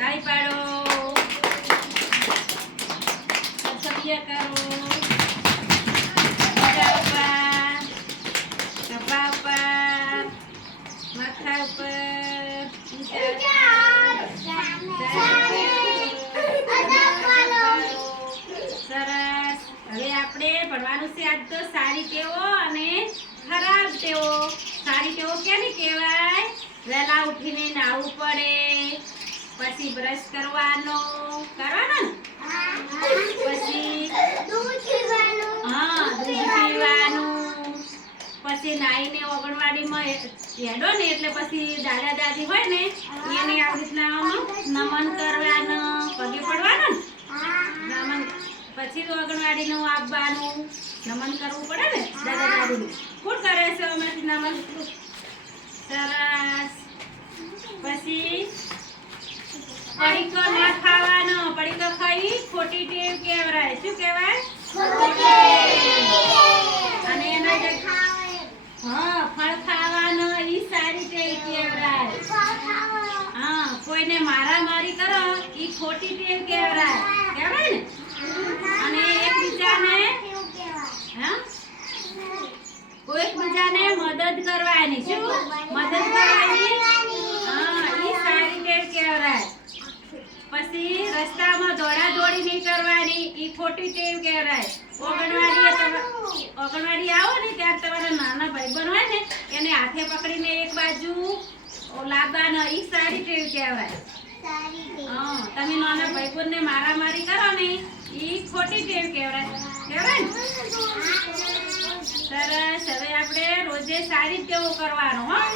તાળી પાડો. સબિયા કરો. મોઢા ઉપર, ખભા ઉપર, માથા ઉપર, સરસ. હવે આપણે ભણવાનું છે આજ તો સારી ટેવો અને ખરાબ ટેવો. સારી ટેવો કેની કહેવાય? વહેલા ઉઠીને નાહવું પડે, પછી બ્રશ કરવાનો ને, પછી દૂધ પીવાનું, પછી નાઈને ઓગણવાડીમાં હેડો ને એટલે પછી દાદા દાદી હોય ને એને આવી રીતના નમન કરવાનું, પગે પડવાનું ને નમન, પછી ઓગણવાડીનું આપવાનું, નમન કરવું પડે ને દાદા દાદીનું. કોણ કરે છે અમારથી નમન? સરસ. પછી પડીકો ના ખાવાનો. પડીકો ખાઈ ખોટી ટેવ કહેવાય. શું કહેવાય? અને એના જે ફળ ખાવાનો ઈ સારી ટેવ કહેવાય. હા, કોઈને મારામારી કરો ઈ ખોટી ટેવ કહેવાય ને. અને એકબીજાને એકબીજાને મદદ કરવાની. શું મદદ કરવાની? હા, ઈ સારી ટેવ કહેવાય. પછી રસ્તામાં દોડા દોડી નહીં કરવાની, ઈ ખોટી ટેવ કહેવાય. ઓગણવાડી આવો ને ત્યારે તમારા નાના ભાઈબંધ હોય ને એને હાથે પકડીને એક બાજુ લાવવાનો, ઈ સારી ટેવ કહેવાય. હા, તમે નાના ભાઈબંધને મારામારી કરો ને ઈ ખોટી ટેવ કહેવાય ને? સરસ. હવે આપણે રોજે સારી ટેવો કરવાનો. હા.